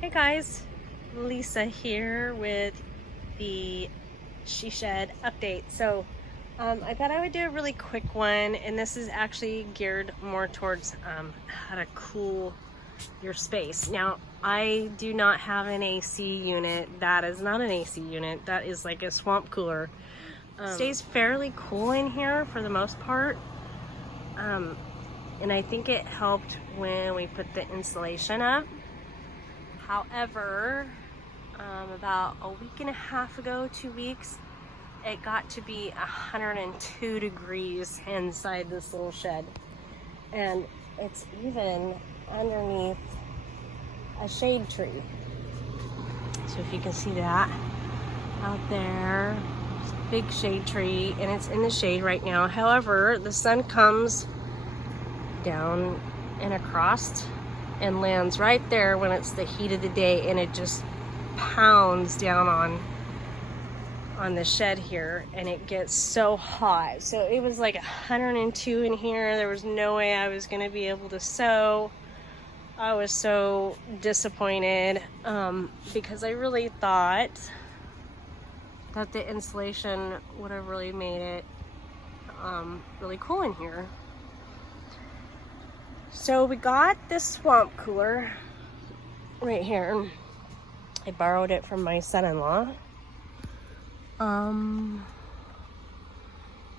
Hey guys, Lisa here with the She Shed update. So I thought I would do a really quick one, and this is actually geared more towards how to cool your space. Now, I do not have an AC unit. That is not an AC unit. That is like a swamp cooler. Stays fairly cool in here for the most part. And I think it helped when we put the insulation up. However, about a week and a half ago, 2 weeks, it got to be 102 degrees inside this little shed. And it's even underneath a shade tree. So if you can see that out there, it's a big shade tree and it's in the shade right now. However, the sun comes down and across and lands right there when it's the heat of the day, and it just pounds down on the shed here, and it gets so hot. So it was like 102 in here. There was no way I was going to be able to sew. I was so disappointed because I really thought that the insulation would have really made it really cool in here. So we got this swamp cooler right here. I borrowed it from my son-in-law.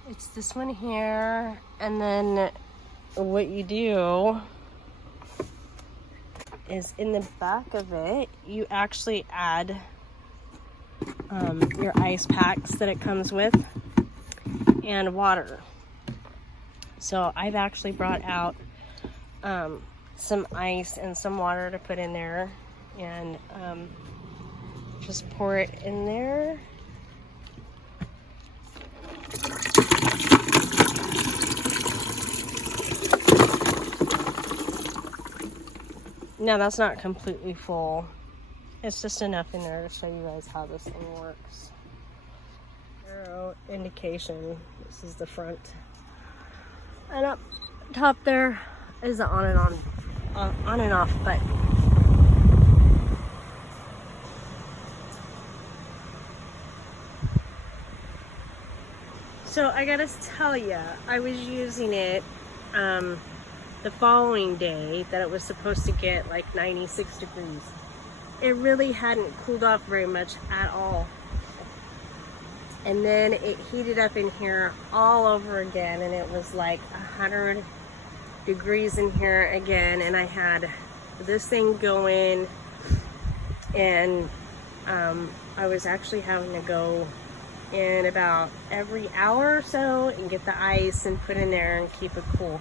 It's this one here, and then what you do is in the back of it, you actually add your ice packs that it comes with and water. So I've actually brought out some ice and some water to put in there, and just pour it in there. Now that's not completely full. It's just enough in there to show you guys how this thing works. Arrow indication. This is the front. And up top there is the on and off button. So I gotta tell you, I was using it the following day that it was supposed to get like 96 degrees. It really hadn't cooled off very much at all. And then it heated up in here all over again, and it was like 100 degrees in here again, and I had this thing going, and I was actually having to go in about every hour or so and get the ice and put in there and keep it cool.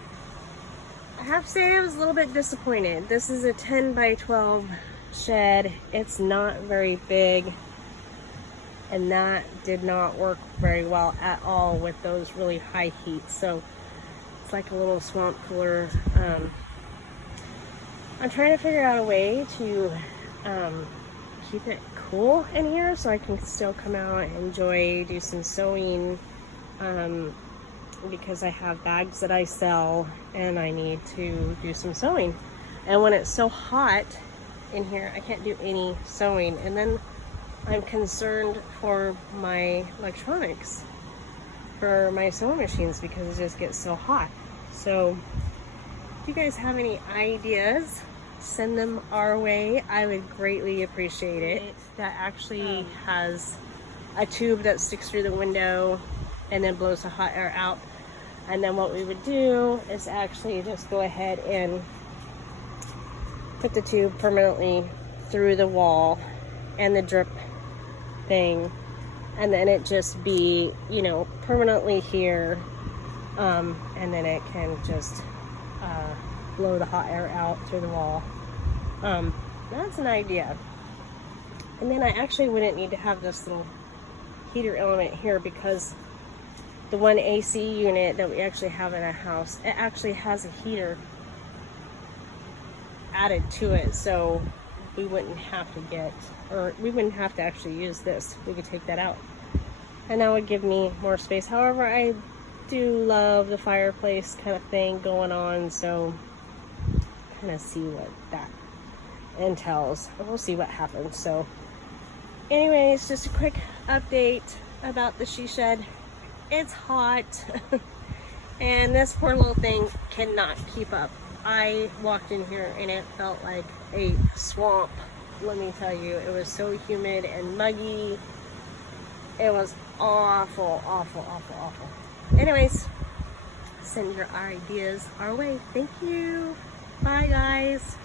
I have to say I was a little bit disappointed. This is a 10 by 12 shed. It's not very big, and that did not work very well at all with those really high heats. So it's like a little swamp cooler. I'm trying to figure out a way to keep it cool in here so I can still come out and enjoy, do some sewing, because I have bags that I sell and I need to do some sewing. And when it's so hot in here, I can't do any sewing. And then I'm concerned for my electronics, for my sewing machines, because it just gets so hot. So if you guys have any ideas, send them our way. I would greatly appreciate it. That actually has a tube that sticks through the window and then blows the hot air out. And then what we would do is actually just go ahead and put the tube permanently through the wall and the drip thing, and then it just be, you know, permanently here, and then it can just blow the hot air out through the wall. That's an idea. And then I actually wouldn't need to have this little heater element here, because the one AC unit that we actually have in our house, it actually has a heater added to it, so we wouldn't have to get, or we wouldn't have to actually use this. We could take that out, and that would give me more space. However, I do love the fireplace kind of thing going on, so kind of see what that and tells. We'll see what happens. So anyways, just a quick update about the she shed. It's hot and this poor little thing cannot keep up. I walked in here and it felt like a swamp. Let me tell you, it was so humid and muggy. It was awful, awful, awful, awful. Anyways, send your ideas our way. Thank you. Bye, guys.